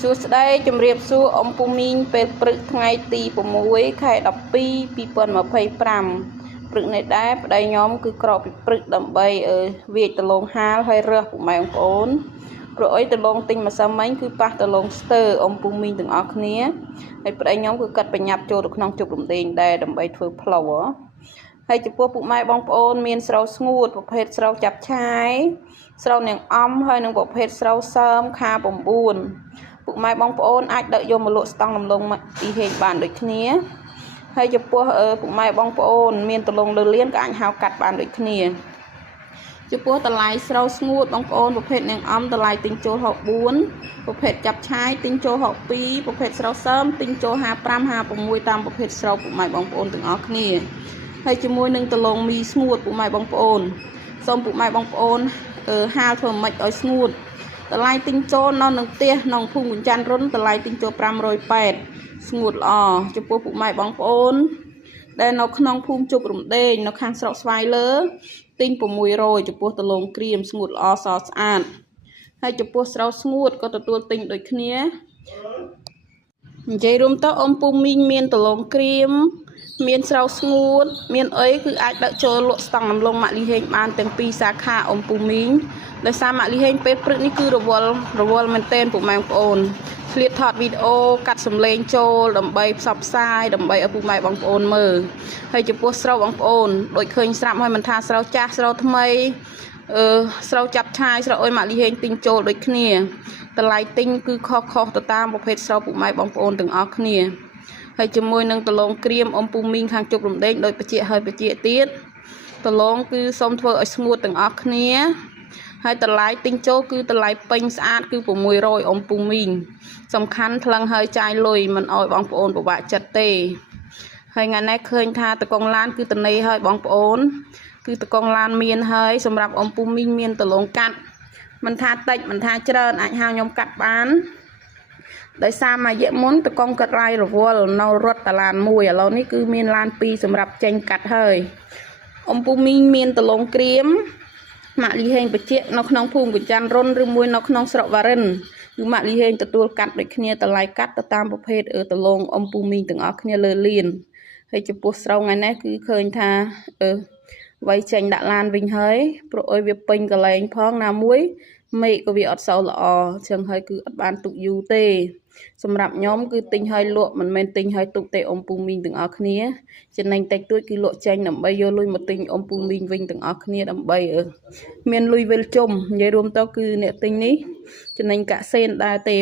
សួស្តីជំរាបសួរអ៊ំពូមីងពេលព្រឹកថ្ងៃទី6ខែ12 2025ព្រឹកនេះដែរប្តីខ្ញុំគឺក្រោកពីព្រឹកដើម្បីវាយដលងហាលហើយរើសពុកម៉ែបងប្អូនព្រោះអីដលងទិញម្សិលមិញគឺប៉ះដលងស្ទើអ៊ំពូមីងទាំងអស់គ្នាហើយប្តីខ្ញុំគឺកាត់បញ្ញាប់ចូលទៅក្នុងជប់រំដេងដែរដើម្បីធ្វើផ្លូវហើយចំពោះពុកម៉ែបងប្អូនមានស្រូវស្ងួតប្រភេទស្រូវចាប់ឆាយស្រូវនាងអំហើយនិងប្រភេទស្រូវសើមខា9ពុកម៉ែបងប្អូនអាចដឹកយកមកលក់ស្តង់ដំឡូងទីហេងបានដូចគ្នាហើយចំពោះពុកម៉ែបងប្អូនមានដលងលើលៀនក៏អាចហៅកាត់បានដូចគ្នាចំពោះតម្លៃស្រូវស្ងួតបងប្អូនប្រភេទនាងអំតម្លៃទិញចូល64ប្រភេទចាប់ឆាយទិញចូល62ប្រភេទស្រូវសើមទិញចូល55 56តាមប្រភេទស្រូវពុកម៉ែបងប្អូនទាំងអស់គ្នាហើយជាមួយនឹងដលងមីស្ងួតពុកម៉ែបងប្អូនសូមពុកម៉ែបងប្អូនហាលធ្វើម៉េចឲ្យស្ងួតតម្លៃទិញចូលនៅនឹងផ្ទះក្នុងភូមិកញ្ចាន់រុនតម្លៃទិញចូល580ស្ងួតល្អចំពោះពុកម៉ែបងប្អូនដែលនៅក្នុងភូមិជប់រំដេងនៅខាងស្រុកស្វាយលើទិញ600ចំពោះដលងក្រៀមស្ងួតល្អសស្អាតហើយចំពោះស្រូវស្ងួតក៏ទទួលទិញដូចគ្នានិយាយរួមទៅអ៊ំពូមីងមានដលងក្រៀមមានស្រូវស្ងួតមានអីគឺអាចដឹកចូលលក់ស្តង់ដំឡូងម៉ាក់លីហេងបានទាំងពីរសាខាអ៊ំពូមីងដោយសារម៉ាក់លីហេងពេលព្រឹកនេះគឺរវល់មែនទែនពុកម៉ែបងប្អូនឆ្លៀតថតវីដេអូកាត់សម្លេងចូលដើម្បីផ្សព្វផ្សាយដើម្បីឲ្យពុកម៉ែបងប្អូនមើលហើយចំពោះស្រូវបងប្អូនដូចឃើញស្រាប់ហើយមិនថាស្រូវចាស់ស្រូវថ្មីស្រូវចាប់ឆាយស្រូវអុយម៉ាក់លីហេងទិញចូលដូចគ្នាតម្លៃទិញគឺខុសទៅតាមប្រភេទស្រូវពុកម៉ែបងប្អូនទាំងអស់គ្នាហើយជាមួយនឹងដលងក្រៀមអ៊ំពូមីងខាងជប់រំដេងដោយបជាហើយបជាទៀតដលងគឺសូមធ្វើឲ្យស្ងួតទាំងអស់គ្នាហើយតម្លៃទិញចូលគឺតម្លៃពេញស្អាតគឺ600អ៊ំពូមីងសំខាន់ថ្លឹងហើយចាយលុយមិនអោយបងប្អូនពិបាកចិត្តទេហើយថ្ងៃនេះឃើញថាតកងឡានគឺតនីហើយបងប្អូនគឺតកងឡានមានហើយសម្រាប់អ៊ំពូមីងមានដលងកាត់មិនថាតិចមិនថាច្រើនអាចហៅខ្ញុំកាត់បានដោយសារមួយរយៈមុនតកងកាត់ឡាយរវល់នៅរត់តឡានមួយឥឡូវនេះគឺមានឡាន2សម្រាប់ចេញកាត់ហើយអ៊ំពូមីងមានដលងក្រៀមម៉ាក់លីហេងបជានៅក្នុងភូមិកញ្ចាន់រុនឬមួយនៅក្នុងស្រុកវ៉ារិនគឺម៉ាក់លីហេងទទួលកាត់ដូចគ្នាតម្លៃកាត់ទៅតាមប្រភេទដលងអ៊ំពូមីងទាំងអស់គ្នាលើលៀនហើយចំពោះស្រូវថ្ងៃនេះគឺឃើញថាវាយចេញដាក់ឡានវិញហើយព្រោះអុយវាពេញកន្លែងផងណាមួយមេឃក៏វាអត់សូវល្អអញ្ចឹងហើយគឺអត់បានទុកយូរទេសម្រាប់ខ្ញុំគឺទិញហើយលក់មិនមែនទិញហើយទុកទេអ៊ំពូមីងទាំងអស់គ្នាចំណេញតិចតួចគឺលក់ចេញដើម្បីយកលុយមកទិញអ៊ំពូមីងវិញទាំងអស់គ្នាដើម្បីមានលុយវិលជុំនិយាយរួមទៅគឺអ្នកទិញនេះចំណេញកាក់សេនដែរទេ